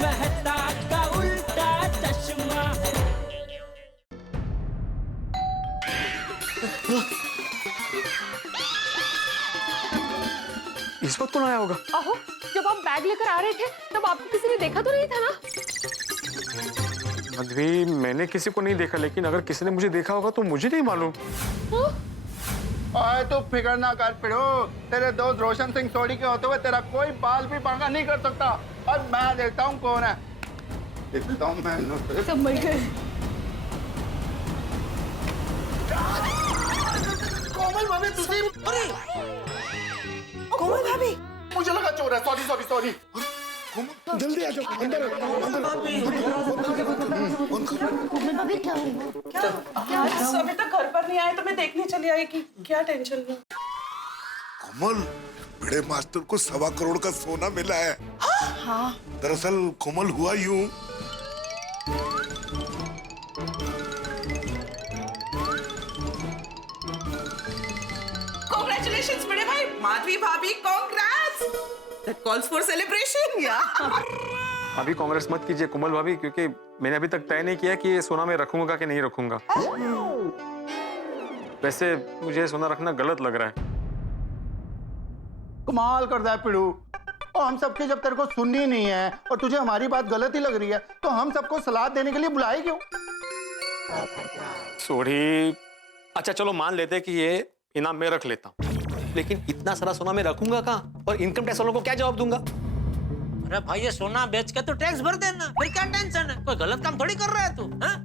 मेहता का उल्टा चश्मा। इस वक्त कौन आया होगा? अहो, जब आप बैग लेकर आ रहे थे तब आपको किसी ने देखा तो नहीं था ना? मधवी, मैंने किसी को नहीं देखा, लेकिन अगर किसी ने मुझे देखा होगा तो मुझे नहीं मालूम। आए तो फिक्र ना कर पिड़ो, तेरे दोस्त रोशन सिंह सोडी के होते हुए तेरा कोई बाल भी बांका नहीं कर सकता। और मैं देखता हूँ कौन है, देखता हूँ मैं। सब मर गए। कोमल भाभी, तुझे अरे कोमल भाभी, मुझे लगा चोर है। Sorry sorry sorry. जल्दी आ जाओ, अंदर आज अभी तक घर पर नहीं आए तो मैं देखने चली आई कि क्या टेंशन है। कोमल, बड़े मास्टर को 1.25 करोड़ का सोना मिला है। हाँ। दरअसल कोमल हुआ यूं, Congratulations बड़े भाई, माधवी भाभी, congrats. That calls for celebration, yeah. अभी कांग्रेस मत कीजिए कोमल भाभी, क्योंकि मैंने अभी तक तय नहीं किया कि ये सोना मैं रखूंगा कि नहीं रखूंगा। वैसे मुझे सोना रखना गलत लग रहा है। कमाल करता है पिड़ू। और हम सबकी जब तेरे को सुननी नहीं है और तुझे हमारी बात गलत ही लग रही है तो हम सबको सलाह देने के लिए बुलाए क्यों? सॉरी। अच्छा चलो मान लेते हैं कि ये इनाम मैं रख लेता हूँ, लेकिन इतना सारा सोना मैं रखूंगा कहाँ और इनकम टैक्स वालों को क्या जवाब दूंगा? अरे भाई ये सोना बेच के तो टैक्स भर देना, फिर क्या टेंशन है? कोई गलत काम थोड़ी कर रहा है तू, हाँ?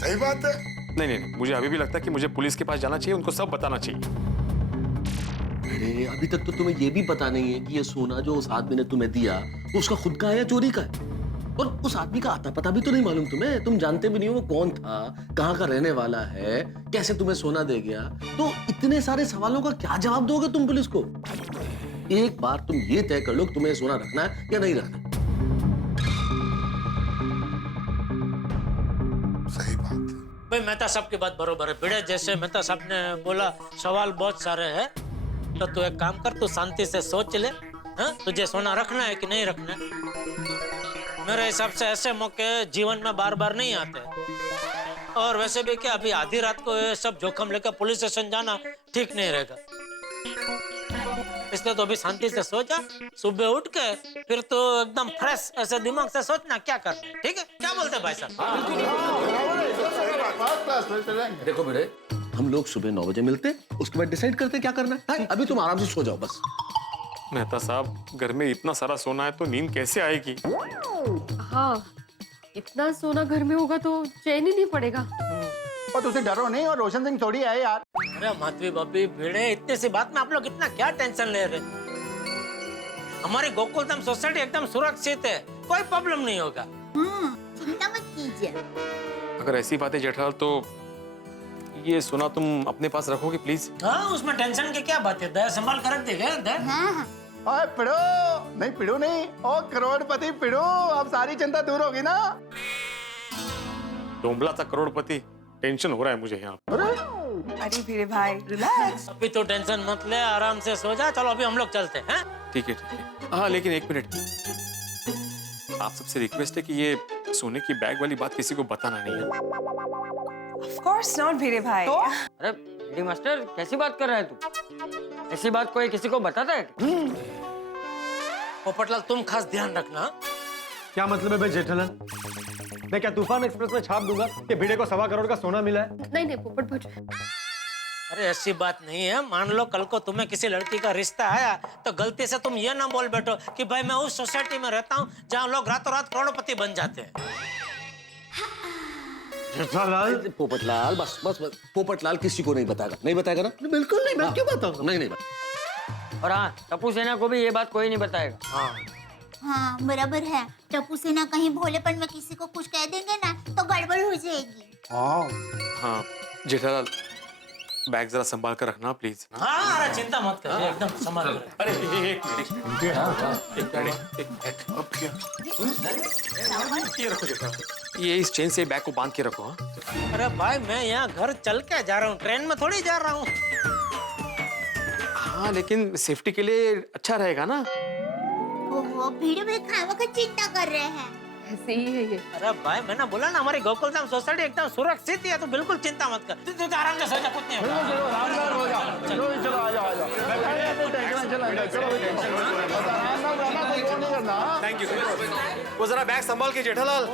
सही बात है। नहीं, मुझे अभी भी लगता है कि मुझे पुलिस के पास जाना चाहिए, उनको सब बताना चाहिए। अरे अभी तक तो तुम्हें ये भी पता नहीं है कि ये सोना जो उस आदमी ने तुम्हें दिया वो उसका खुद का है या चोरी का है। और उस आदमी का आता पता भी तो नहीं मालूम तुम्हें, तुम जानते भी नहीं हो वो कौन था, कहाँ का रहने वाला है, कैसे तुम्हें सोना दे गया। तो इतने सारे सवालों का क्या जवाब दोगे तुम पुलिस को? एक बार तुम ये तय कर लो कि तुम्हें सोना रखना है या नहीं रखना। सही बात है। भाई मेहता साहब की बात बरोबर है। भिड़े जैसे मेहता साहब ने बोला सवाल बहुत सारे हैं, तो तू एक काम कर, तू शांति से सोच ले, हाँ? तुझे सोना रखना है कि नहीं रखना है? मेरे हिसाब से ऐसे मौके जीवन में बार बार नहीं आते। और वैसे भी क्या अभी आधी रात को ये सब जोखम लेकर पुलिस स्टेशन जाना ठीक नहीं रहेगा। इसलिए तो अभी शांति से सोचा, सुबह उठ के फिर तो एकदम फ्रेश ऐसे दिमाग से सोचना क्या करना है। ठीक है, क्या बोलते हैं भाई साहब? देखो बेटे, हम लोग सुबह 9 बजे मिलते, उसके बाद डिसाइड करते क्या करना है। अभी तुम आराम से सो जाओ बस। मेहता साहब, घर में इतना सारा सोना है तो नींद कैसे आएगी? हाँ, इतना सोना घर में होगा तो चैन ही नहीं पड़ेगा। और तुझे डरो नहीं, और रोशन सिंह थोड़ी है यार। अरे माधवी भाभी, भिड़े इतनी सी बात में आप लोग इतना क्या टेंशन ले रहे? हमारी गोकुलधाम सोसाइटी एकदम सुरक्षित है, कोई प्रॉब्लम नहीं होगा। चिंता मत कीजिए। अगर ऐसी बातें जेठालाल, तो ये सोना तुम अपने पास रखोगे प्लीज? हाँ, उसमें टेंशन की क्या बात है, दया संभाल कर रख देगा। हाँ। ओए पिड़ो, नहीं पिड़ो नहीं, ओ करोड़पति पिड़ो, अब सारी चिंता दूर होगी ना। डोंबला था करोड़पति, टेंशन हो रहा है मुझे यहाँ। अरे भिड़े भाई, रिलैक्स। अभी तो टेंशन मत ले, आराम से सो जा। चलो अभी हम लोग चलते हैं। ठीक है। हाँ, लेकिन एक मिनट, आप सबसे रिक्वेस्ट है कि ये सोने की बैग वाली बात किसी को बताना नहीं है। Of course not भिड़े भाई। तो? अरे डी मास्टर, कैसी बात कर रहा है तू? ऐसी बात कोई किसी को बताता है? पोपटलाल, तुम खास ध्यान रखना। क्या मतलब है भाई जेठालाल? मैं क्या तूफान एक्सप्रेस में छाप दूंगा कि भिड़े को 1.25 करोड़ का सोना मिला है? नहीं पोपट भोज, अरे ऐसी बात नहीं है। मान लो कल को तुम्हें किसी लड़की का रिश्ता आया तो गलती से तुम ये ना बोल बैठो कि भाई मैं उस सोसाइटी में रहता हूँ जहाँ लोग रातों रात करोड़पति बन जाते हैं। जेठालाल, पोपटलाल, बस पोपटलाल किसी को नहीं बताएगा ना? बिल्कुल नहीं, मैं क्यों बताऊंगा? नहीं। और हाँ, टप्पू सेना को भी ये बात कोई नहीं बताएगा। हाँ बराबर है। टप्पू सेना कहीं भोलेपन में किसी को कुछ कह देंगे ना तो गड़बड़ हो जाएगी। हाँ जेठालाल, बैग जरा संभाल कर रखना प्लीज। हाँ, अरे चिंता मत कर, एकदम संभाल कर। अरे एक मिनट, ये रखो जेठालाल, ये इस चेन से बैग को बांध के रखो। हाँ? अरे भाई, मैं यहाँ घर चल के जा रहा हूँ, ट्रेन में थोड़ी जा रहा हूँ। हाँ, लेकिन सेफ्टी के लिए अच्छा रहेगा ना? ओहो भिड़े भाई खावा का चिंता कर रहे हैं। ऐसे ही है ये। अरे भाई मैंने बोला ना हमारी गोकुलधाम सोसाइटी एकदम सुरक्षित है, तो बिल्कुल चिंता मत कर। तू आराम से सो जा, कुछ नहीं होगा। Thank you. वो जरा बैग संभाल के जेठालाल।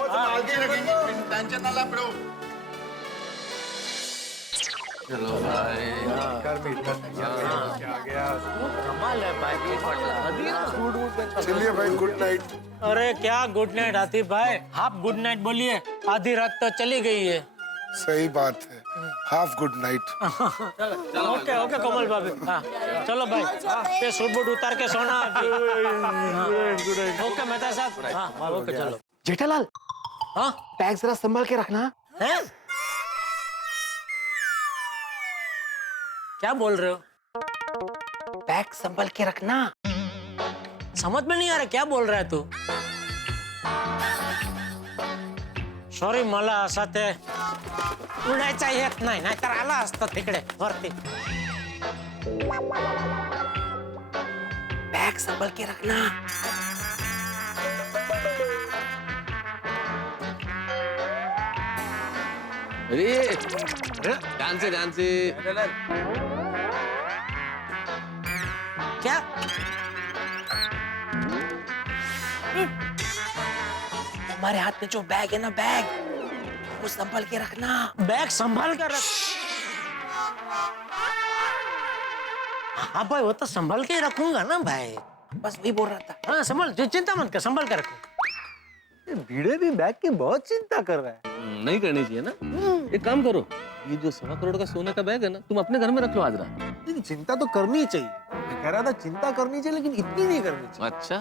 टेंशन ना ला पिड़ो। चलो भाई। कमाल है भाई। चलिए भाई, गुड नाइट। अरे क्या गुड नाइट आतिफ भाई, आप गुड नाइट बोलिए, आधी रात तो चली गई है। सही बात है, half good night. Okay okay Komal भाभी, हाँ चलो भाई, ये सूट बूट उतार के सोना अभी। ओके मेहता साहब, हाँ ओके चलो। जेठालाल, हाँ बैग जरा संभाल के रखना। हैं? क्या बोल रहे हो? बैग संभाल के रखना। समझ में नहीं आ रहा क्या बोल रहा है तू? सॉरी, मला असं ते उडायचा येत नाही, नाहीतर आला असतं तिकडे वरती. बैग संभाल के रखना। अरे ध्यान से ध्यान से। क्या? हमारे हाथ में जो बैग है ना, बैग वो संभाल के रखना। बैग संभाल कर रख। हाँ भाई, वो तो संभाल के ही रखूंगा ना भाई। बस वही बोल रहा था। हाँ संभाल, चिंता मत कर, संभाल कर रखो। भिड़े भी बैग की बहुत चिंता कर रहा है। नहीं करनी चाहिए ना। एक काम करो, ये जो 1.25 करोड़ का सोने का बैग है ना, तुम अपने घर में रख लो आज रात। लेकिन चिंता तो करनी ही चाहिए। मैं कह रहा था चिंता करनी चाहिए, लेकिन इतनी नहीं करनी चाहिए। अच्छा।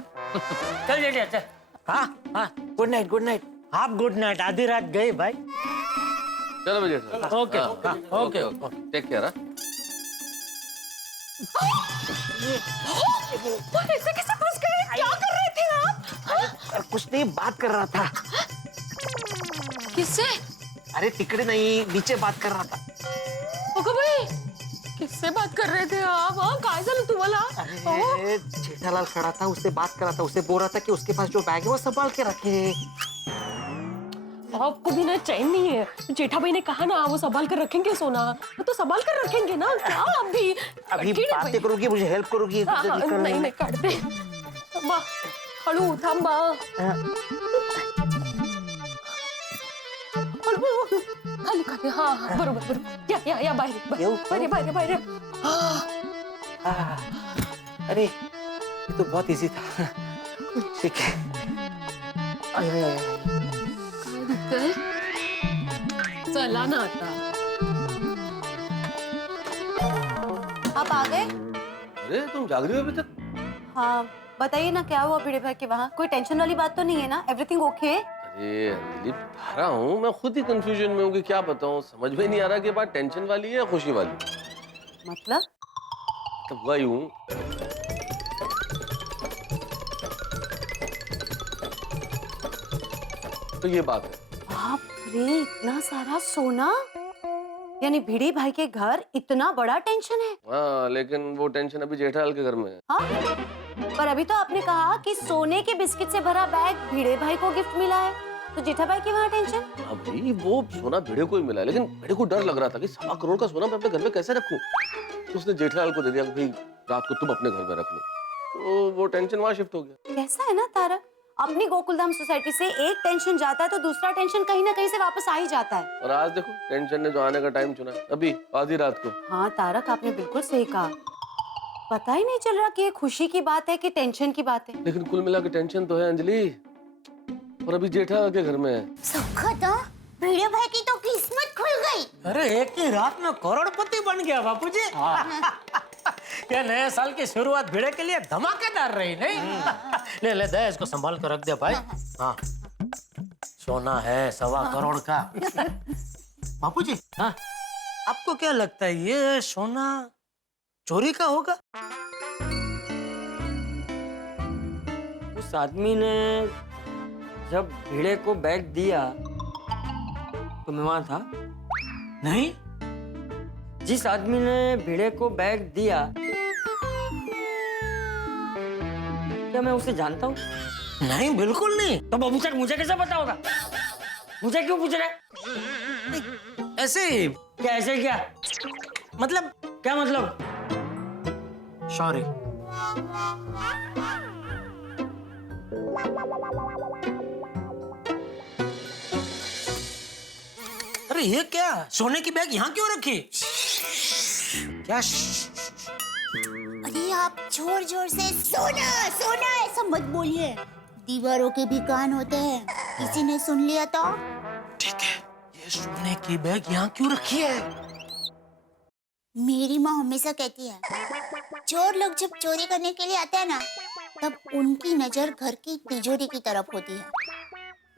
चल जेठिया चल। हाँ हाँ गुड नाइट, गुड नाइट। आप गुड नाइट, आधी रात गई भाई। चलो बजे। Okay okay take care. ऐसे कैसे घुस गए? क्या कर रहे थे आप? कुछ नहीं, बात कर रहा था। किससे? अरे तिकडे नहीं, नीचे बात कर रहा था। ओके भाई, किससे बात कर रहे थे आप? हाँ काय झालं तुम्हाला? अरे जेठालाल खड़ा था, उससे बात कर रहा था। उससे बोल रहा था कि उसके पास जो बैग है वो संभाल के रखे। आपको भी ना चैन नहीं है। जेठा भाई ने कहा ना वो संभाल कर रखेंगे सोना, तो संभाल कर रखेंगे ना। क्या अभी बातें करोगी, मुझे हेल्प करोगी। नहीं नहीं काढते. थांबा, हळू थांबा. खाली खाली, हाँ हाँ बरोबर बरोबर. या बाहेर बाहेर. अरे ये तो बहुत इजी था। ठीक है। चला ना आता. आप आ गए? अरे तुम जाग रही हो अभी तक? हाँ बताइए ना, क्या हुआ भिड़े भाई के वहाँ? कोई टेंशन वाली बात तो नहीं है ना? Everything okay? अरे अंजलि, बता रहा हूँ, मैं खुद ही कंफ्यूजन में हूँ कि क्या बताऊँ। समझ में नहीं आ रहा कि बात टेंशन वाली है या खुशी वाली। मतलब? तब हुआ यूं, तो ये बात है। बाप रे, इतना सारा सोना? यानी भिड़ी भाई के घर इतना बड़ा टेंशन है? हाँ, लेकिन वो टेंशन अभी जेठालाल के घर में है। हाँ? पर अभी तो आपने कहा कि सोने के बिस्किट से भरा बैग भिड़े भाई को गिफ्ट मिला है, तो जेठा भाई की वहाँ टेंशन? हाँ भाई, वो सोना भिड़े को ही मिला है, लेकिन भिड़े को डर लग रहा था कि 1.25 करोड़ का सोना मैं अपने घर में कैसे रखूं। तो उसने जेठालाल को दे दिया कि भाई रात को तुम अपने घर में रख लो। तो वो टेंशन वहाँ शिफ्ट हो गया। कैसा है ना तारक, अपनी गोकुलधाम सोसाइटी से एक टेंशन जाता है तो दूसरा टेंशन कहीं ना कहीं से वापस आ ही जाता है। और आज देखो, टेंशन ने जो आने का टाइम चुना, अभी आधी रात को। हाँ तारक, आपने बिल्कुल सही कहा। पता ही नहीं चल रहा कि ये खुशी की बात है कि टेंशन की बात है। लेकिन कुल मिला के टेंशन तो है अंजलि, और अभी जेठालाल के घर में है। सुखद, भिड़े भाई की तो किस्मत खुल गई। अरे एक ही रात में करोड़पति बन गया बापूजी। ये नए साल की शुरुआत भिड़े के लिए धमाकेदार रही नहीं? ले ले दे, इसको संभाल कर रख दे भाई। हाँ सोना है 1.25 करोड़ का। बापूजी, हाँ आपको क्या लगता है ये सोना चोरी का होगा? उस आदमी ने जब भिड़े को बैग दिया तो मैं वहां था नहीं। जिस आदमी ने भिड़े को बैग दिया, क्या मैं उसे जानता हूँ? नहीं बिल्कुल नहीं। तो बाबू तक मुझे कैसे पता होगा? मुझे क्यों पूछ रहे? ऐसे ही। कैसे क्या मतलब क्या मतलब? सॉरी। अरे ये क्या, सोने की बैग यहाँ क्यों रखी? क्या अरे आप जोर जोर से सोना सोना ऐसा मत बोलिए, दीवारों के भी कान होते हैं, किसी ने सुन लिया तो? ठीक है, ये सोने की बैग यहाँ क्यों रखी है? मेरी माँ हमेशा कहती है, चोर लोग जब चोरी करने के लिए आते हैं ना, तब उनकी नजर घर की तिजोरी की तरफ होती है,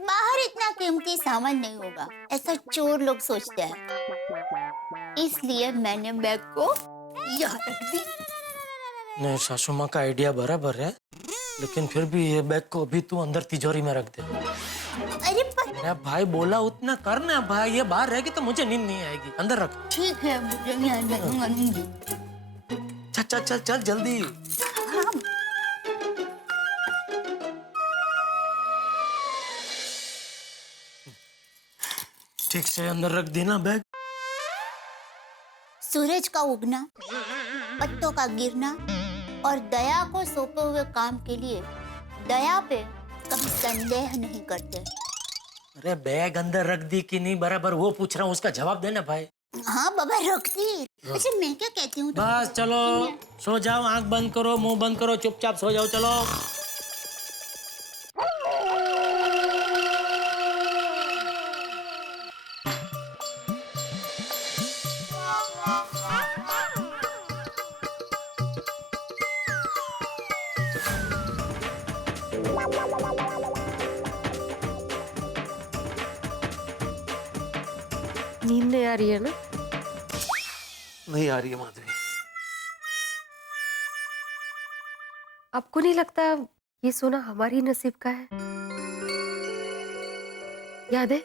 बाहर इतना कीमती सामान नहीं होगा, ऐसा चोर लोग सोचते हैं। इसलिए मैंने बैग को यहाँ रख दी। नहीं, सासू माँ का आइडिया बराबर है, लेकिन फिर भी ये बैग को अभी तू अंदर तिजोरी में रख दे। अरे मेरा भाई बोला उतना करना भाई, ये बाहर रहेगी तो मुझे नींद नहीं आएगी, अंदर रख। ठीक है, मुझे यहाँ रखूंगी। चल चल चल चल जल्दी। ठीक से अंदर रख देना बैग। सूरज का उगना, पत्तों का गिरना और दया को सौंपे हुए काम के लिए दया पे कभी संदेह नहीं करते। अरे बैग अंदर रख दी कि नहीं बराबर वो पूछ रहा हूँ, उसका जवाब देना भाई। हाँ बाबा रख दी। अच्छा मैं क्या कहती हूँ? बस चलो सो जाओ, आंख बंद करो, मुंह बंद करो, चुपचाप सो जाओ, चलो। नींद नहीं आ रही है ना? नहीं आ रही है माधवी। आपको नहीं लगता ये सोना हमारी नसीब का है? याद है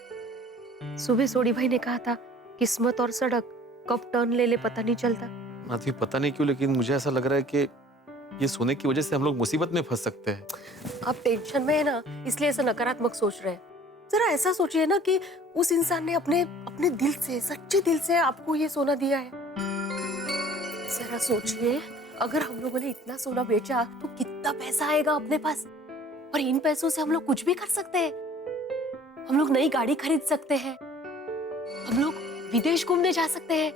सुबह सोडी भाई ने कहा था, किस्मत और सड़क कब टर्न ले ले पता नहीं चलता। माधवी पता नहीं क्यों, लेकिन मुझे ऐसा लग रहा है कि ये सोने की वजह से हम लोग मुसीबत में फंस सकते हैं। आप टेंशन में है ना, इसलिए ऐसा नकारात्मक सोच रहे हैं। जरा ऐसा सोचिए ना कि उस इंसान ने अपने अपने दिल से, सच्चे दिल से आपको ये सोना दिया है। जरा सोचिए, अगर हम लोगों ने इतना सोना बेचा तो कितना पैसा आएगा अपने पास, और इन पैसों से हम लोग कुछ भी कर सकते हैं। हम लोग नई गाड़ी खरीद सकते हैं, हम लोग विदेश घूमने जा सकते हैं।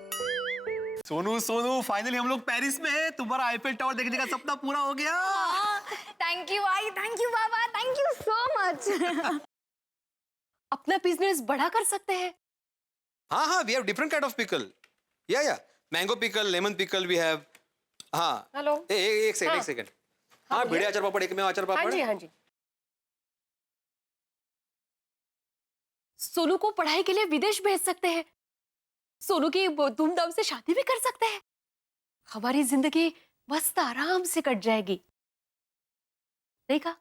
सोनू सोनू फाइनली हम लोग पेरिस में हैं। तुम्हारा आईफेल टावर देखने का सपना पूरा हो गया। थैंक यू भाई, thank you Baba, thank you so much. अपना बिजनेस बड़ा कर सकते हैं। हाँ हाँ, we have different kind of pickle. Yeah. Mango pickle, lemon pickle we have. हाँ. हेलो। एक सेकंड. हाँ, भिड़े अचार पापड़, एक में अचार पापड़. हाँ जी। सोनू को पढ़ाई के लिए विदेश भेज सकते हैं। सोनू की धूमधाम से शादी भी कर सकते हैं। हमारी जिंदगी मस्त आराम से कट जाएगी, नहीं कहा?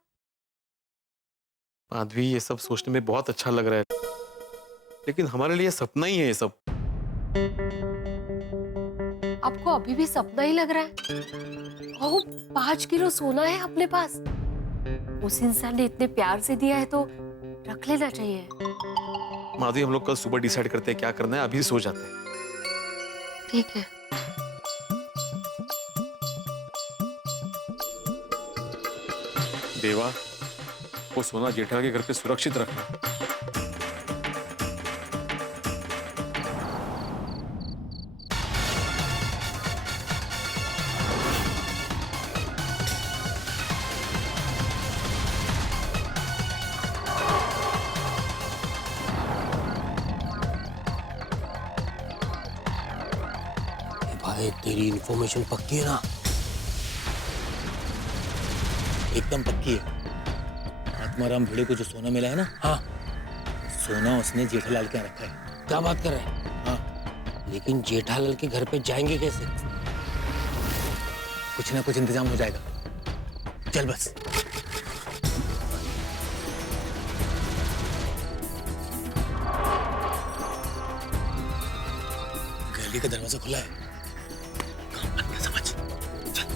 माधवी ये सब सोचने में बहुत अच्छा लग रहा है, लेकिन हमारे लिए सपना ही है ये सब। आपको अभी भी सपना ही लग रहा है? ओह, 5 किलो सोना है अपने पास। उस इंसान ने इतने प्यार से दिया है तो रख लेना चाहिए। माधवी हम लोग कल सुबह डिसाइड करते हैं क्या करना है, अभी सो जाते हैं। ठीक है। देवा, वो सोना जेठा के घर पे सुरक्षित रखना। भाई तेरी इन्फॉर्मेशन पक्की है ना? एकदम पक्की है। आत्माराम भिड़े को जो सोना मिला है ना, हाँ, सोना उसने जेठालाल के यहाँ रखा है। क्या बात कर रहे हैं? हाँ, लेकिन जेठालाल के घर पे जाएंगे कैसे? कुछ ना कुछ इंतजाम हो जाएगा। चल बस। गैलरी का दरवाजा खुला है, काम बन गया समझ। चल।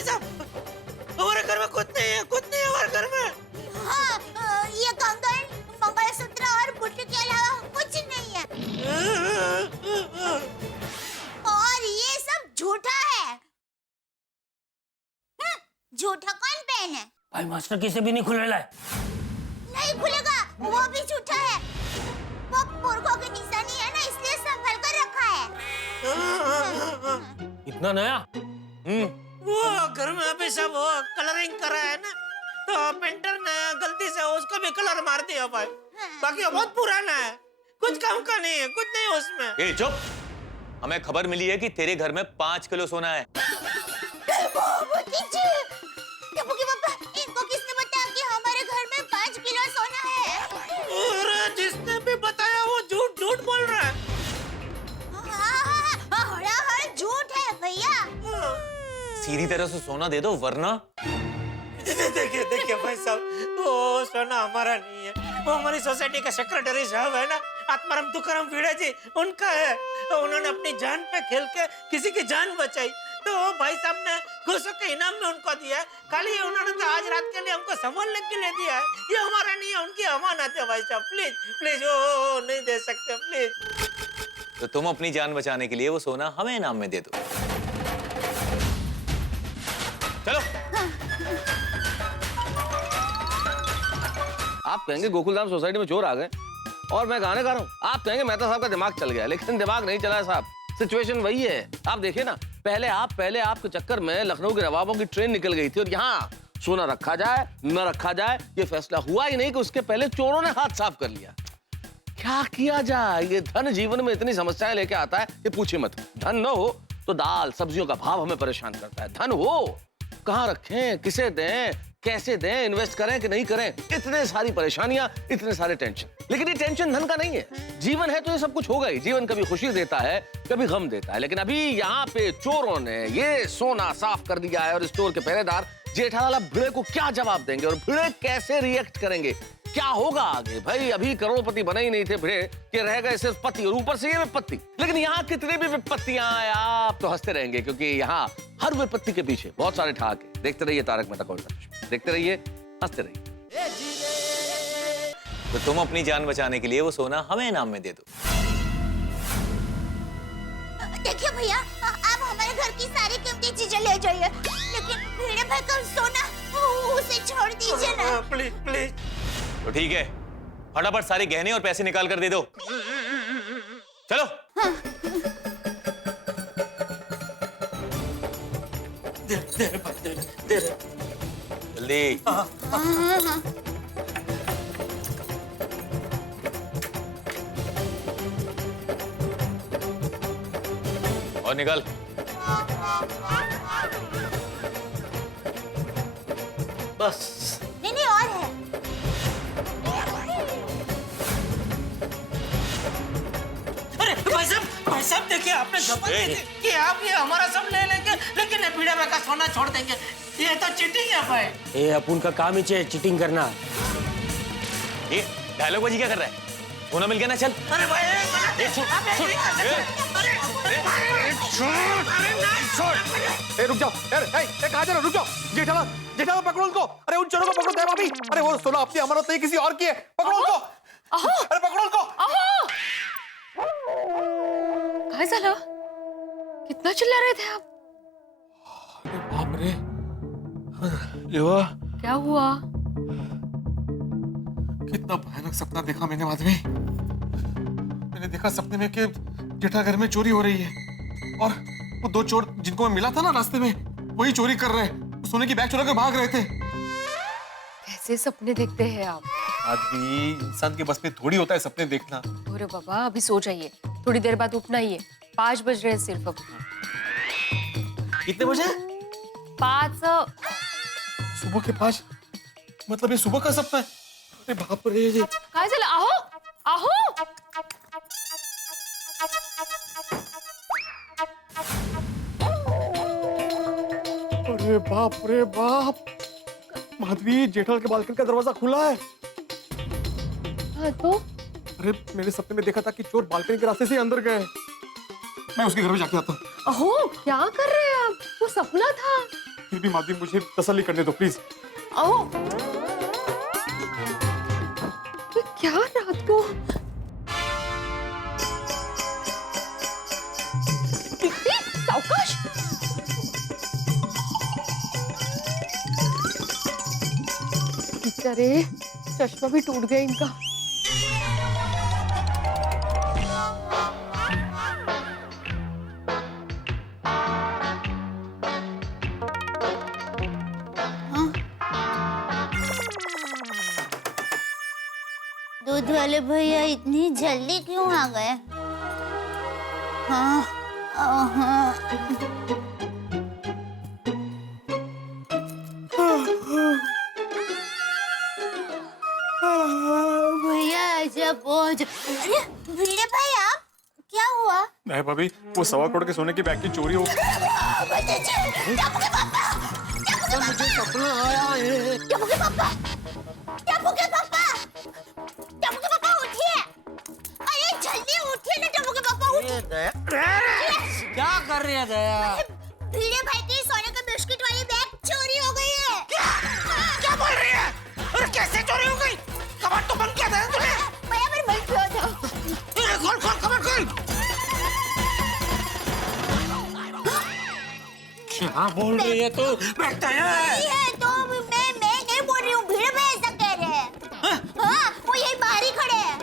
भाई साहब हमारे घर में कुछ नहीं है, कुछ नहीं है हमारे घर में। हाँ, ये कंगन, मंगलसूत्र और बुट्टी के अलावा कुछ नहीं है। और ये सब झूठा है। झूठा कौन पहने? भाई मास्टर किसे भी नहीं खुलने लाए। नहीं खुलेगा, वो भी झूठा है। वो पुरखों की निशानी है ना, इसलिए संभल कर रखा है। इतना नया? वो घर में अभी सब वो कलरिंग कर रहा है ना, तो पेंटर ने गलती से उसको भी कलर मार दिया भाई। बाकी वो बहुत पुराना है, कुछ काम का नहीं है, कुछ नहीं है उसमें। ए चुप, हमें खबर मिली है कि तेरे घर में 5 किलो सोना है। इनको किसने बताया कि हमारे घर में 5 किलो सोना है? और जिसने भी बताया वो झूठ झूठ बोल रहा है। हाँ, झूठ है भैया। सीधी तरह से सोना दे दो वरना। देखिए देखिए भाई साहब, वो सोना हमारा नहीं है, वो हमारी सोसाइटी का सेक्रेटरी साहब है ना, आत्माराम तुकाराम भिड़े जी, उनका है। तो उन्होंने अपनी जान पे खेल के किसी की जान बचाई, तो वो भाई साहब ने खुशियों के इनाम में उनको दिया है। खाली उन्होंने तो आज रात के लिए हमको संभालने के लिए दिया है, ये हमारा नहीं है, उनकी अमानत है भाई साहब। प्लीज प्लीज ओ नहीं दे सकते प्लीज। तो तुम अपनी जान बचाने के लिए वो सोना हमें इनाम में दे दो। चलो। आप कहेंगे गोकुलधाम सोसाइटी में चोर आ गए और मैं गाने गा रहा हूँ। आप कहेंगे मेहता साहब का दिमाग चल गया, लेकिन दिमाग नहीं चला है साहब। सिचुएशन वही है। आप देखिए ना, पहले आपके चक्कर में लखनऊ के नवाबों की ट्रेन निकल गई थी और यहाँ सोना रखा जाए न रखा जाए ये फैसला हुआ ही नहीं कि उसके पहले चोरों ने हाथ साफ कर लिया। क्या किया जाए? ये धन जीवन में इतनी समस्याएं लेके आता है कि पूछे मत। धन न हो तो दाल सब्जियों का भाव हमें परेशान करता है। धन हो कहाँ रखें, किसे दें, कैसे दें, इन्वेस्ट करें कि नहीं करें, इतने सारी परेशानियां, इतने सारे टेंशन। लेकिन ये टेंशन धन का नहीं है। जीवन है तो ये सब कुछ होगा ही। जीवन कभी खुशी देता है, कभी गम देता है। लेकिन अभी यहाँ पे चोरों ने ये सोना साफ कर दिया है और स्टोर के पहरेदार जेठालाल भिड़े को क्या जवाब देंगे और भिड़े कैसे रिएक्ट करेंगे, क्या होगा आगे? भाई अभी करोड़पति बने ही नहीं थे भिड़े कि रह गए सिर्फ पति और ऊपर से ये विपत्ति। लेकिन यहाँ कितने भी विपत्तियां आए आप तो हंसते रहेंगे, क्योंकि यहाँ हर विपत्ति के पीछे बहुत सारे ठहाके। देखते रहिए तारक मेहता का उल्टा चश्मा, देखते रहिए, हंसते रहिए। तो तुम अपनी जान बचाने के लिए वो सोना हमें इनाम में दे दो। देखिए भैया, आप हमारे घर की सारी कीमती चीजें ले जाइए, लेकिन भिड़े भाई का सोना उसे छोड़ दीजिए ना। Please please. तो ठीक है, फटाफट सारे गहने और पैसे निकाल कर दे दो। चलो। जल्दी। और निकल। बस नहीं और है। अरे भाई साहब देखिए, आपने शपथ दी थी कि आप ये हमारा सब ले लेंगे, लेकिन ये भिड़े भाई का सोना छोड़ देंगे। ये तो चीटिंग है भाई। ये अपन का काम ही चाहिए चीटिंग करना। ये डायलॉग बाजी क्या कर रहा है? सोना मिल गया ना, चल। अरे भाई रुक जाओ यार, कहाँ जा रहे हो? रुक जाओ। जेठालाल पकड़ो उनको। अरे उन चोरों को पकड़ो दे भाभी। अरे वो सोना अपनी अमानत नहीं किसी और की है, पकड़ो उनको। अरे पकड़ो उनको। काय झालं? कितना चिल्ला रहे थे आप? अरे बाप रे, लेवा क्या हुआ? कितना भयानक सपना देखा मैंने माधवी। मैंने देखा सपने में कि जेठा घर में चोरी हो रही है और वो 2 चोर जिनको मैं मिला था ना रास्ते में, वही चोरी कर रहे हैं। सोने की बैग चुरा कर भाग रहे थे। कैसे सपने देखते हैं आप? आदमी इंसान के बस में थोड़ी होता है सपने देखना। अरे बाबा, अभी सो जाइए, थोड़ी देर बाद उठना ही है। 5 बज रहे हैं सिर्फ अभी। कितने बजे? 5। सुबह के 5? मतलब ये सुबह का सपना है? अरे बाप रे। काय झालं? आहो। अरे बाप रे बाप, माधवी जेठालाल के बालकनी का दरवाजा खुला है। हाँ तो? अरे मेरे सपने में देखा था कि चोर बालकनी के रास्ते से अंदर गए। मैं उसके घर में जाके आता हूँ। अहो, क्या कर रहे हैं आप? वो सपना था। फिर भी माधवी मुझे तसल्ली करने दो प्लीज। आओ। ये क्या रात को? दीप्ति, सावकाश। बेचारे, चश्मा भी टूट गया इनका। दूध वाले भैया इतनी जल्दी क्यों आ गए? हाँ, हाँ। भैया आजा पहुंच। अरे भिड़े भाई आप क्या हुआ? नहीं भाभी, वो 1.25 करोड़ के सोने की बैग की चोरी हो। मुझे सपना आया है। टप्पू के पापा, टप्पू के पापा, टप्पू के पापा उठिए। अरे जल्दी उठिए ना टप्पू के पापा, उठिए। क्या कर रही है दया? भिड़े भाई की सोने का बिस्किट वाली बैग चोरी हो गई है। क्या बोल रही है? और कैसे चोरी हो गई? कबाड़ तो बंद किया था ना तूने? भैया मेरे बंद किया था। खोल खोल कबाड़ खोल। क्या बोल रही है तू? बैठता है तो मैं नहीं बोल रही हूँ, भिड़े भाई ऐसा कह रहे हैं। हाँ, वो यही बाहर ही खड़े हैं।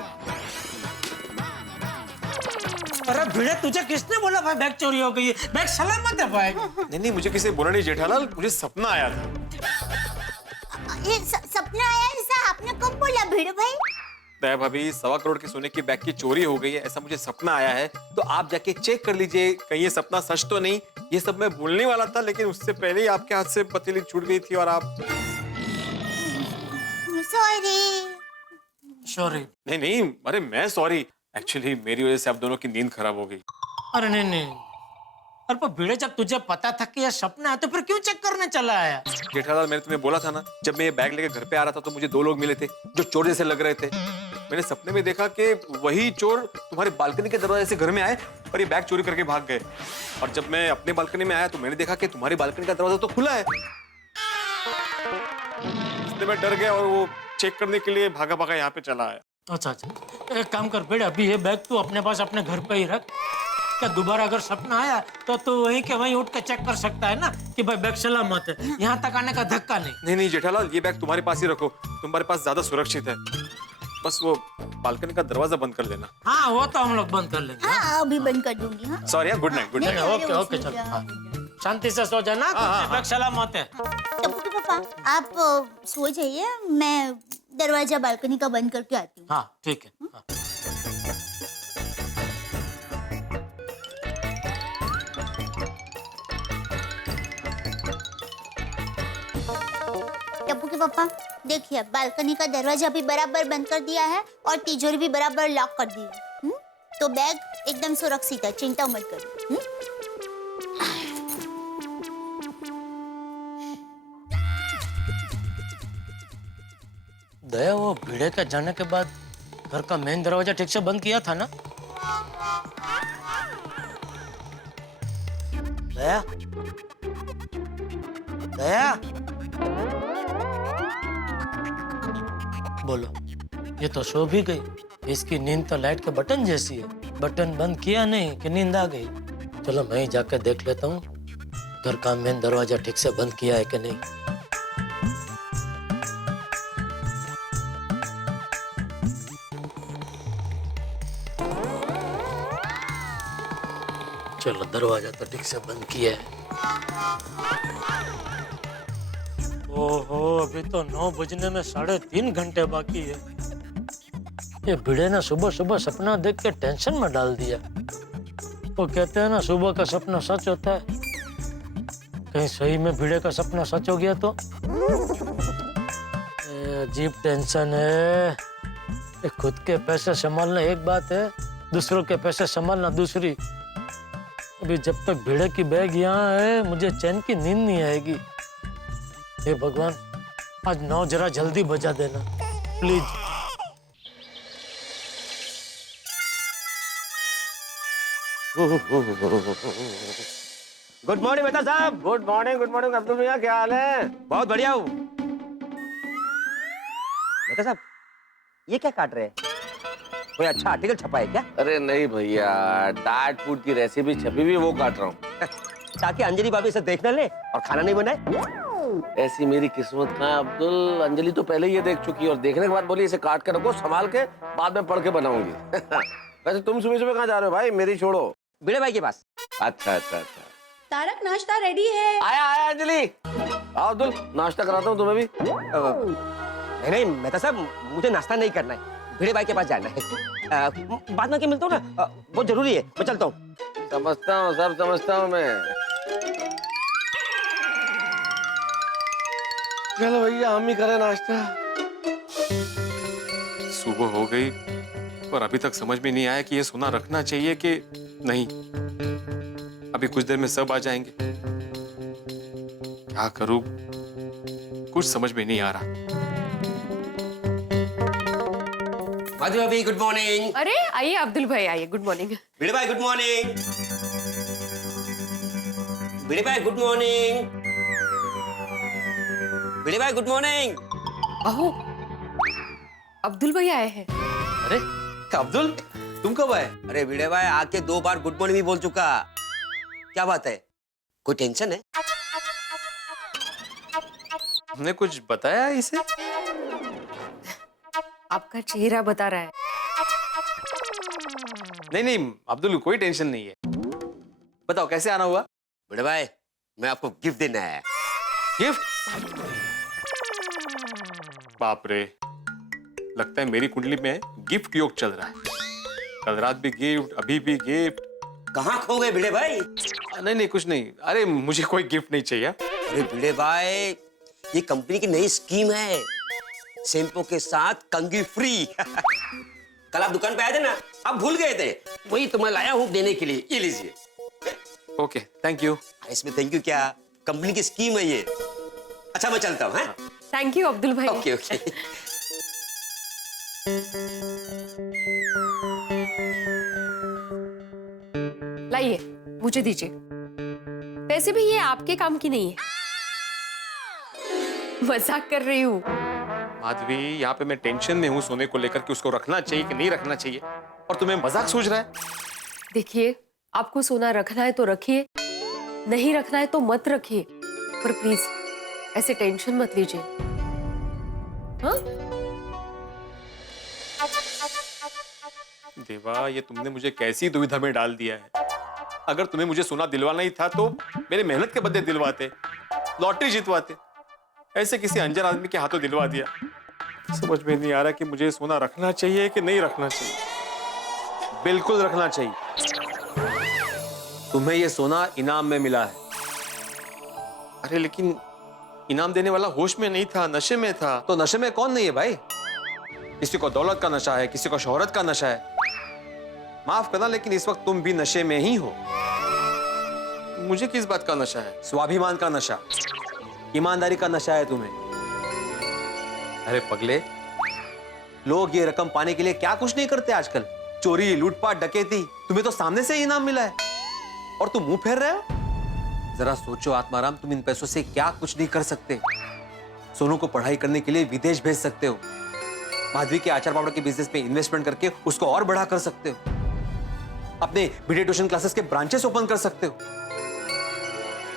अरे भिड़े, तुझे किसने बोला भाई बैग चोरी हो गई है? बैग सलामत है भाई। नहीं, मुझे किसी बोला नहीं जेठालाल, मुझे सपना आया था। ये सपना आया ऐसा आपने कब बोला भिड़े भाई? दया भाभी, 1.25 करोड़ के सोने की बैग की चोरी हो गई है, ऐसा मुझे सपना आया है। तो आप जाके चेक कर लीजिए कहीं ये सपना सच तो नहीं। ये सब मैं बोलने वाला था, लेकिन उससे पहले ही आपके हाथ से पतीली छूट गई थी और आप। सॉरी। नहीं नहीं, अरे मैं सॉरी। एक्चुअली मेरी वजह से आप दोनों की नींद खराब हो गई। अरे नहीं नहीं, अरे पर भिड़े, जब तुझे पता था कि यह सपना है तो फिर क्यों चेक करने चला आया? जेठालाल, मैंने तुम्हें बोला था ना, जब मैं ये बैग लेकर घर पे आ रहा था तो मुझे 2 लोग मिले थे जो चोर जैसे लग रहे थे। मैंने सपने में देखा कि वही चोर तुम्हारे बालकनी के दरवाजे से घर में आए और ये बैग चोरी करके भाग गए। और जब मैं अपने बालकनी में आया तो मैंने देखा कि तुम्हारी बालकनी का दरवाजा तो खुला है। इसलिए मैं डर गया और वो चेक करने के लिए भागा भागा यहाँ पे चला आया। अच्छा अच्छा, एक काम कर भिड़े, अभी ये बैग तू अपने पास अपने घर पे ही रख। क्या दोबारा अगर सपना आया तो तू वहीं के वहीं उठ के चेक कर सकता है ना कि भाई बैग सलामत है, यहाँ तक आने का धक्का नहीं। नहीं नहीं जेठालाल, ये बैग तुम्हारे पास ही रखो, तुम्हारे पास ज्यादा सुरक्षित है। बस वो बालकनी का दरवाजा बंद कर देना। हाँ, वो तो हम लोग बंद कर लेंगे। हाँ, अभी बंद कर दूंगी। हाँ, sorry, good night. Good night. Okay okay, चलो शांति से सो जाना, बैग सलामत है। टप्पू के पापा, आप सो जाइए, मैं दरवाजा बालकनी का बंद करके आती हूँ। हाँ ठीक है। हाँ। टप्पू के पापा, देखिए बालकनी का दरवाजा भी बराबर बंद कर दिया है और तिजोरी भी बराबर लॉक कर दी है। तो बैग एकदम सुरक्षित है, चिंता मत करो। दया, वो भिड़े के जाने के बाद घर का मेन दरवाजा ठीक से बंद किया था ना? दया, दया, बोलो। ये तो सो भी गई। इसकी नींद तो लाइट के बटन जैसी है, बटन बंद किया नहीं कि नींद आ गई। चलो मैं ही जाकर देख लेता हूँ घर का मेन दरवाजा ठीक से बंद किया है कि नहीं। चलो, दरवाजा तो ठीक से बंद किया है। ओहो, अभी तो 9 बजने में 3.5 घंटे बाकी है। ये भिड़े ने सुबह सुबह सपना देख के टेंशन में डाल दिया। वो कहते हैं ना, सुबह का सपना सच होता है। कहीं सही में भिड़े का सपना सच हो गया तो अजीब टेंशन है। ये खुद के पैसे संभालना एक बात है, दूसरों के पैसे संभालना दूसरी। अभी जब तक भिड़े की बैग यहाँ है, मुझे चैन की नींद नहीं आएगी। हे भगवान, आज 9 जरा जल्दी बजा देना प्लीज। गुड मॉर्निंग मेहता साहब। गुड मॉर्निंग अब्दुल भैया, क्या हाल है? बहुत बढ़िया हूँ। मेहता साहब, ये क्या काट रहे हैं? कोई अच्छा आर्टिकल छपा है क्या? अरे नहीं भैया, डाइट फूड की रेसिपी छपी हुई वो काट रहा हूँ। ताकि अंजलि भाभी इसे देख न ले और खाना नहीं बनाए। ऐसी मेरी किस्मत कहाँ है अब्दुल, अंजलि तो पहले ये देख चुकी है और देखने के बाद बोली इसे काट के रखो, संभाल के बाद में पढ़ के बनाऊंगी। वैसे तुम सुबह सुबह कहाँ जा रहे हो भाई? मेरी छोड़ो। भिड़े भाई के पास। अच्छा। तारक नाश्ता रेडी है। आया अंजलि। आओ अब्दुल, नाश्ता कराता हूँ तुम्हें भी। नहीं मेहता साहब, मुझे नाश्ता नहीं करना है, भिड़े भाई के पास जाना है। बाद में क्या मिलता हूँ ना, बहुत जरूरी है, मैं चलता हूँ। समझता हूँ, सब समझता हूँ मैं। चलो भैया, हम ही करें नाश्ता। सुबह हो गई पर अभी तक समझ में नहीं आया कि ये सोना रखना चाहिए कि नहीं। अभी कुछ देर में सब आ जाएंगे, क्या करूं कुछ समझ में नहीं आ रहा। माधवी भाभी गुड मॉर्निंग। अरे आइए अब्दुल भाई, आइए। Good morning. भिड़े भाई गुड मॉर्निंग। भिड़े भाई गुड मॉर्निंग। भिड़े भाई गुड मॉर्निंग। अहो, अब्दुल भाई आए हैं। अरे अब्दुल, तुम कब आए? अरे भिड़े भाई आके 2 बार गुड मॉर्निंग भी बोल चुका। क्या बात है, कोई टेंशन है? हमने कुछ बताया इसे? आपका चेहरा बता रहा है। नहीं अब्दुल, कोई टेंशन नहीं है। बताओ कैसे आना हुआ? भिड़े भाई, मैं आपको गिफ्ट देना है। गिफ्ट? बाप रे, लगता है मेरी कुंडली में गिफ्ट योग चल रहा है। कल रात भी गिफ्ट, अभी भी गिफ्ट। कहाँ खो गए भिड़े भाई? नहीं कुछ नहीं। अरे मुझे कोई गिफ्ट नहीं चाहिए। अरे भिड़े भाई, ये कंपनी की नई स्कीम है, शैम्पू के साथ कंघी फ्री। कल आप दुकान पे आए थे ना, आप भूल गए थे, वही तुम्हें लाया हूँ देने के लिए। ये लीजिए। Okay, thank you. इसमें थैंक यू क्या, कंपनी की स्कीम है ये। अच्छा मैं चलता हूँ। थैंक यू अब्दुल भाई। ओके। लाइए, मुझे दीजिए। वैसे भी ये आपके काम की नहीं है, मजाक कर रही हूँ। माधवी, यहाँ पे मैं टेंशन में हूँ सोने को लेकर कि उसको रखना चाहिए कि नहीं रखना चाहिए, और तुम्हें मजाक सूझ रहा है। देखिए, आपको सोना रखना है तो रखिए, नहीं रखना है तो मत रखिए, पर प्लीज ऐसे टेंशन मत लीजिए। हाँ? देवा, ये तुमने मुझे कैसी दुविधा में डाल दिया है। अगर तुम्हें मुझे सोना दिलवाना ही था तो मेरे मेहनत के बदले दिलवाते, लॉटरी जितवाते। ऐसे किसी अनजान आदमी के हाथों दिलवा दिया। समझ में नहीं आ रहा कि मुझे सोना रखना चाहिए कि नहीं रखना चाहिए। बिल्कुल रखना चाहिए। तुम्हें ये सोना इनाम में मिला है। अरे लेकिन इनाम देने वाला होश में नहीं था, नशे में था। तो नशे में कौन नहीं है भाई? किसी को दौलत का नशा है, किसी को शोहरत का नशा है। माफ करना, लेकिन इस वक्त तुम भी नशे में ही हो। मुझे किस बात का नशा है? स्वाभिमान का नशा, ईमानदारी का नशा है तुम्हें। अरे पगले, लोग ये रकम पाने के लिए क्या कुछ नहीं करते आजकल। चोरी, लूटपाट, डकैती, तुम्हें तो सामने से ही इनाम मिला है और तुम मुंह फेर रहे हो। जरा सोचो आत्माराम, तुम इन पैसों से क्या कुछ नहीं कर सकते। सोनू को पढ़ाई करने के लिए विदेश भेज सकते हो, माधवी के आचार पापड़ के बिजनेस में इन्वेस्टमेंट करके उसको और बड़ा कर सकते हो, अपने वीडियो ट्यूशन क्लासेस के ब्रांचेस ओपन कर सकते हो।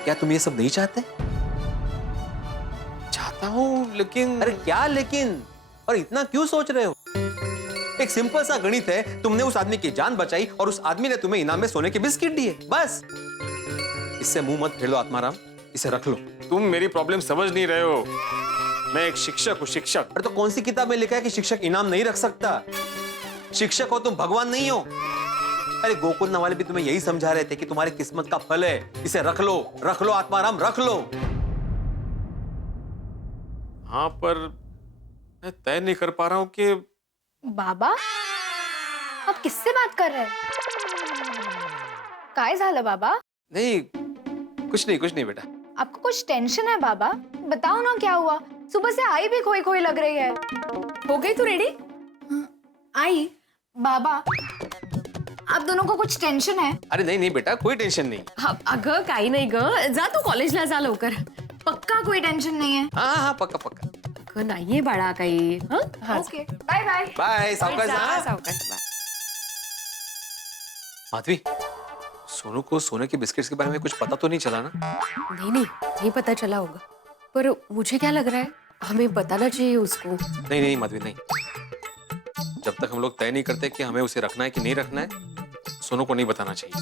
क्या तुम ये सब नहीं चाहते? चाहता हूं, लेकिन। अरे क्या लेकिन, और इतना क्यों सोच रहे हो? एक सिंपल सा गणित है, तुमने उस आदमी की जान बचाई और उस आदमी ने तुम्हें इनाम में सोने के बिस्किट दिए, बस। इससे मुंह मत फेर लो आत्माराम, इसे रख लो। तुम मेरी प्रॉब्लम समझ नहीं रहे हो। मैं एक शिक्षक हूँ, शिक्षक। अरे तो कौन सी किताब में लिखा है कि शिक्षक इनाम नहीं रख सकता? शिक्षक हो तुम, भगवान नहीं हो। अरे गोकुल वाले भी तुम्हें यही समझा रहे थे कि तुम्हारी किस्मत का फल है, इसे रख लो आत्माराम, रख लो। हाँ, पर मैं तय नहीं कर पा रहा हूँ कि। बाबा, आप किससे बात कर रहे हैं? काय झालं बाबा? नहीं, कुछ नहीं बेटा। आपको कुछ टेंशन है बाबा? बताओ ना क्या हुआ? सुबह से आई भी खोई खोई लग रही है। हो गई तू रेडी? आई, बाबा आप दोनों को कुछ टेन्शन है? अरे नहीं नहीं बेटा, कोई टेन्शन नहीं. अगं काही नाही ग, जा तू कॉलेजला जा लवकर. पक्का कोई टेंशन नहीं है? हाँ हाँ पक्का पक्का. अगं नाहीये बाळा काही. Okay bye bye. बाय. सावकाश जा. सावकाश बाय. माधवी, सोनू को सोने के बिस्किट्स के बारे में कुछ पता तो नहीं चला ना? नहीं नहीं, नहीं पता चला होगा, पर मुझे क्या लग रहा है हमें बताना चाहिए उसको. नहीं नहीं माधवी नहीं. जब तक हम लोग तय नहीं करते कि हमें उसे रखना है कि नहीं रखना है, सोनू को नहीं बताना चाहिए.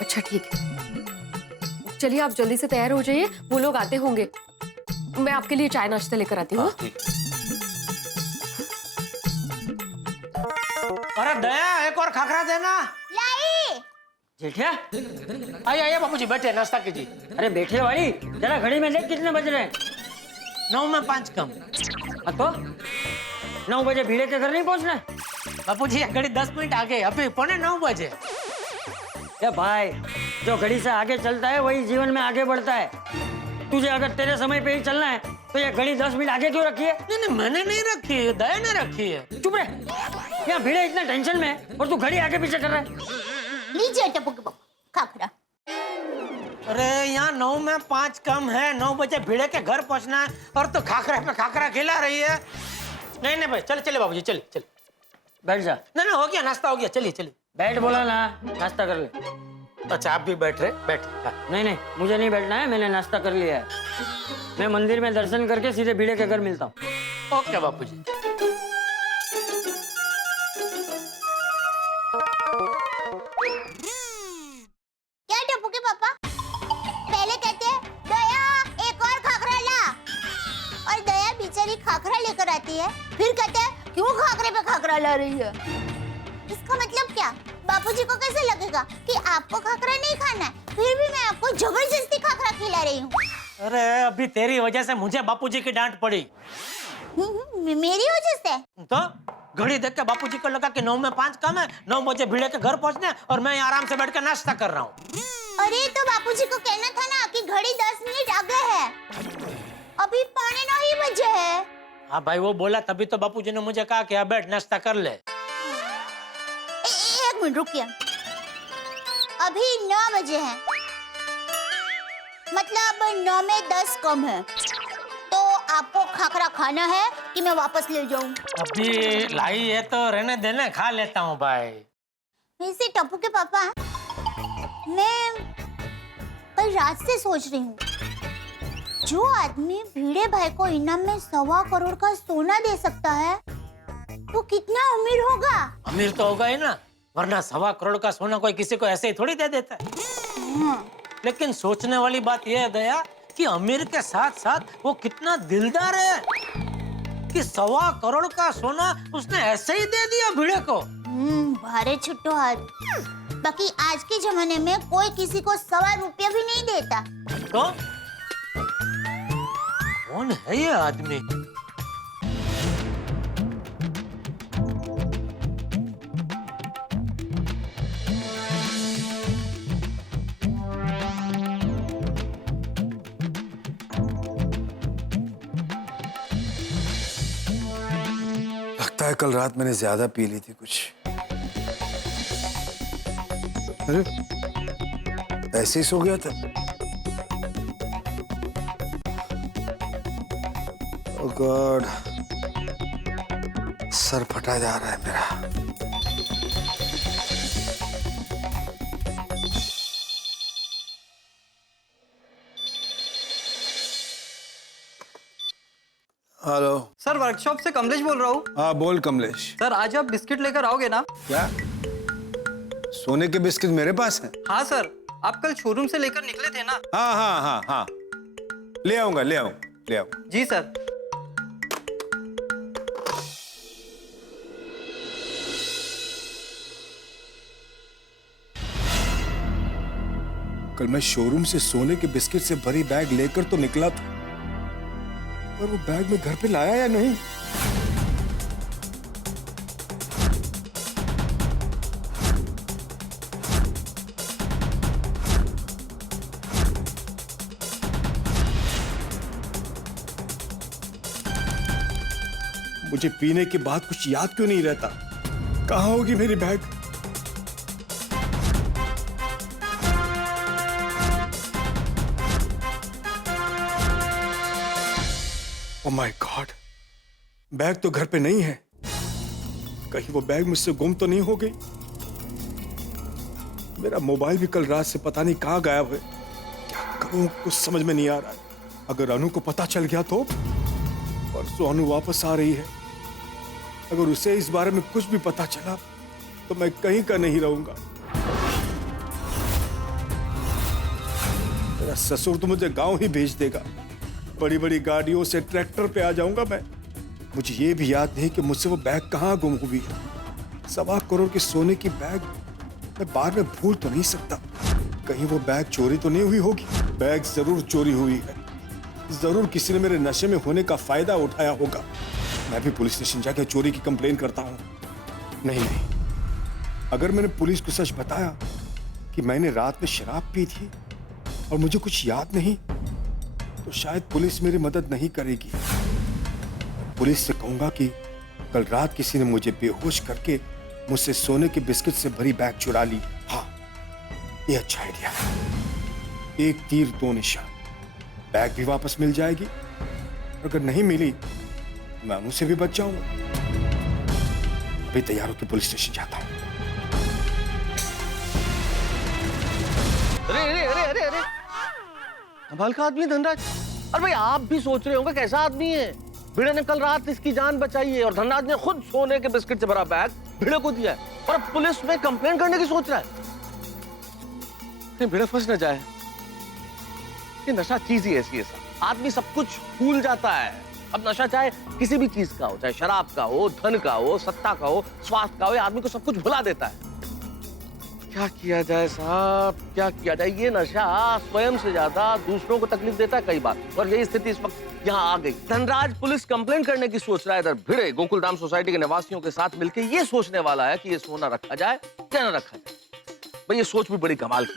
अच्छा ठीक है, चलिए आप जल्दी से तैयार हो जाइए, वो लोग आते होंगे. मैं आपके लिए चाय नाश्ता लेकर आती हूँ. अरे दया, एक और खाखरा देना. लाई जेठिया, आइए आइए बापूजी, बैठे नाश्ता कीजिए. अरे बैठे वाली, जरा घड़ी में देख कितने बज रहे हैं. 9 में 5 कम. तो 9 बजे भीड़े के घर नहीं पहुंचना है? बापूजी घड़ी 10 मिनट आगे, अभी 8:45 बजे. या भाई, जो घड़ी से आगे चलता है वही जीवन में आगे बढ़ता है. तुझे अगर तेरे समय पे ही चलना है तो ये घड़ी 10 मिनट आगे क्यों रखी है? नहीं मैंने नहीं रखी है, दया ने रखी है. चुप रहे. यहाँ भीड़े इतना टेंशन में है और तू घड़ी आगे पीछे कर रहा है. लीजिए टप्पू के पापा खाखरा. अरे यहाँ 9 में 5 कम है, 9 बजे भीड़े के घर पहुंचना है और तो खाखरा पे खाखरा खिला रही है. नहीं नहीं भाई, चले चले बाबूजी, चले चले. बैठ जा. नहीं हो गया, नाश्ता हो गया, चलिए चलिए. बैठ बोला ना, नाश्ता कर ले. अच्छा आप भी बैठ रहे, बैठ. नहीं नहीं, मुझे नहीं बैठना है, मैंने नाश्ता कर लिया है. मैं मंदिर में दर्शन करके सीधे भीड़े के घर मिलता हूँ. ओके बापूजी. क्या टप्पू के पापा पहले कहते हैं दया एक और खाखरा ला, और दया बेचारी खाखरा लेकर आती है, फिर कहते हैं क्यों खाखरे पे खाखरा ला रही है. इसका मतलब क्या? बापूजी को कैसे लगेगा कि आपको खाखरा नहीं खाना है, फिर भी मैं आपको जबरदस्ती खाखरा खिला रही हूँ. अरे अभी तेरी वजह से मुझे बापूजी की डांट पड़ी. मेरी वजह से? तो घड़ी देख के बापूजी को लगा कि 9 में 5 कम है, 9 बजे भीड़े के घर पहुंचना है और मैं आराम से बैठ कर नाश्ता कर रहा हूँ. अरे तो बापूजी को कहना था ना कि घड़ी 10 मिनट आगे है, अभी 8:45 बजे है. हाँ भाई, वो बोला तभी तो बापूजी ने मुझे कहा कि अब बैठ नाश्ता कर ले. एक मिनट रुकिए, अभी 9 बजे हैं, मतलब 9 में 10 कम है, तो आपको खाखरा खाना है कि मैं वापस ले जाऊं? अभी लाई है तो रहने देना, खा लेता हूँ भाई. वैसे टप्पू के पापा, मैं कल रात से सोच रही हूँ, जो आदमी भीड़े भाई को इनाम में 1.25 करोड़ का सोना दे सकता है, वो कितना अमीर होगा? अमीर तो होगा ही ना, वरना 1.25 करोड़ का सोना कोई किसी को ऐसे ही थोड़ी दे देता है. लेकिन सोचने वाली बात यह है दया कि अमीर के साथ साथ वो कितना दिलदार है कि 1.25 करोड़ का सोना उसने ऐसे ही दे दिया भीड़े को. भारे छुट्टो हाथ. बाकी आज के जमाने में कोई किसी को 1.25 रुपया भी नहीं देता. तो कौन है ये आदमी? लगता है कल रात मैंने ज्यादा पी ली थी कुछ. अरे ऐसे ही सो गया था. ओह गॉड, सर फटा जा रहा है मेरा. हेलो सर, वर्कशॉप से कमलेश बोल रहा हूँ. हाँ बोल कमलेश. सर आज आप बिस्किट लेकर आओगे ना? क्या सोने के बिस्किट मेरे पास हैं? हाँ सर, आप कल शोरूम से लेकर निकले थे ना? हाँ हाँ हाँ हाँ, ले आऊंगा ले आऊंगा. जी सर. कल मैं शोरूम से सोने के बिस्किट से भरी बैग लेकर तो निकला था, पर वो बैग में घर पे लाया या नहीं? मुझे पीने के बाद कुछ याद क्यों नहीं रहता? कहाँ होगी मेरी bag? Oh my God, bag तो घर पे नहीं है। कहीं वो बैग मुझसे गुम तो नहीं हो गई? मेरा मोबाइल भी कल रात से पता नहीं कहां गायब है। क्या करूं, कुछ समझ में नहीं आ रहा है। अगर अनु को पता चल गया तो? परसों अनु वापस आ रही है, अगर उसे इस बारे में कुछ भी पता चला तो मैं कहीं का नहीं रहूंगा। मेरा ससुर तो मुझे गांव ही भेज देगा। बड़ी बड़ी गाड़ियों से ट्रैक्टर पे आ जाऊंगा मैं। मुझे ये भी याद नहीं कि मुझसे वो बैग कहां गुम हुई है। 1.25 करोड़ के सोने की बैग मैं बार में भूल तो नहीं सकता। कहीं वो बैग चोरी तो नहीं हुई होगी? बैग जरूर चोरी हुई है। जरूर किसी ने मेरे नशे में होने का फायदा उठाया होगा। मैं भी पुलिस स्टेशन जाकर चोरी की कंप्लेन करता हूँ। नहीं, अगर मैंने पुलिस को सच बताया कि मैंने रात में शराब पी थी और मुझे कुछ याद नहीं, तो शायद पुलिस मेरी मदद नहीं करेगी। पुलिस से कहूंगा कि कल रात किसी ने मुझे बेहोश करके मुझसे सोने के बिस्किट से भरी बैग चुरा ली। हाँ, ये अच्छा आइडिया है। एक तीर दो निशान। बैग भी वापस मिल जाएगी, अगर नहीं मिली मैं अनु से भी बच जाऊंगा। अभी तैयार होकर पुलिस स्टेशन जाता हूं। अरे कमाल का आदमी धनराज। अरे भाई, आप भी सोच रहे होंगे कैसा आदमी है। भिड़े ने कल रात इसकी जान बचाई है और धनराज ने खुद सोने के बिस्किट से भरा बैग भिड़े को दिया है और अब पुलिस में कंप्लेन करने की सोच रहा है। भिड़े फंस न जाए। ये नशा चीज ही ऐसी है साहब, आदमी सब कुछ भूल जाता है। अब नशा चाहे किसी भी चीज का हो, चाहे शराब का हो, धन का हो, सत्ता का हो, स्वास्थ्य का हो, ये आदमी को सब कुछ भुला देता है। क्या किया जाए साहब, क्या किया जाए? ये नशा स्वयं से ज्यादा दूसरों को तकलीफ देता है कई बार, और यही स्थिति इस वक्त यहाँ आ गई। धनराज पुलिस कंप्लेन करने की सोच रहा है। इधर भिड़े गोकुलधाम सोसाइटी के निवासियों के साथ मिलकर ये सोचने वाला है कि ये सोना रखा जाए क्या ना रखा जाए। भाई, ये सोच भी बड़ी कमाल की,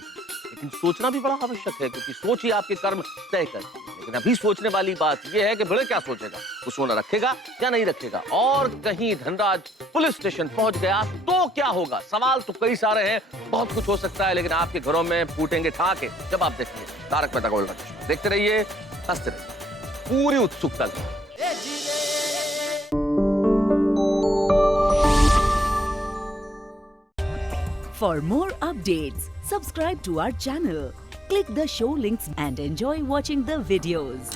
लेकिन सोचना भी बड़ा आवश्यक है, क्योंकि सोच ही आपके कर्म तय करती है। लेकिन अभी सोचने वाली बात यह है कि भिड़े क्या सोचेगा, वो सोना रखेगा या नहीं रखेगा। और कहीं धनराज पुलिस स्टेशन पहुंच गया तो क्या होगा? सवाल तो कई सारे हैं, बहुत कुछ हो सकता है, लेकिन आपके घरों में फूटेंगे ठहाके जब आप देखेंगे तारक मेहता का उल्टा चश्मा। देखते रहिए, हंसते रहिए, पूरी उत्सुकता। For more updates, subscribe to our channel, click the show links and enjoy watching the videos.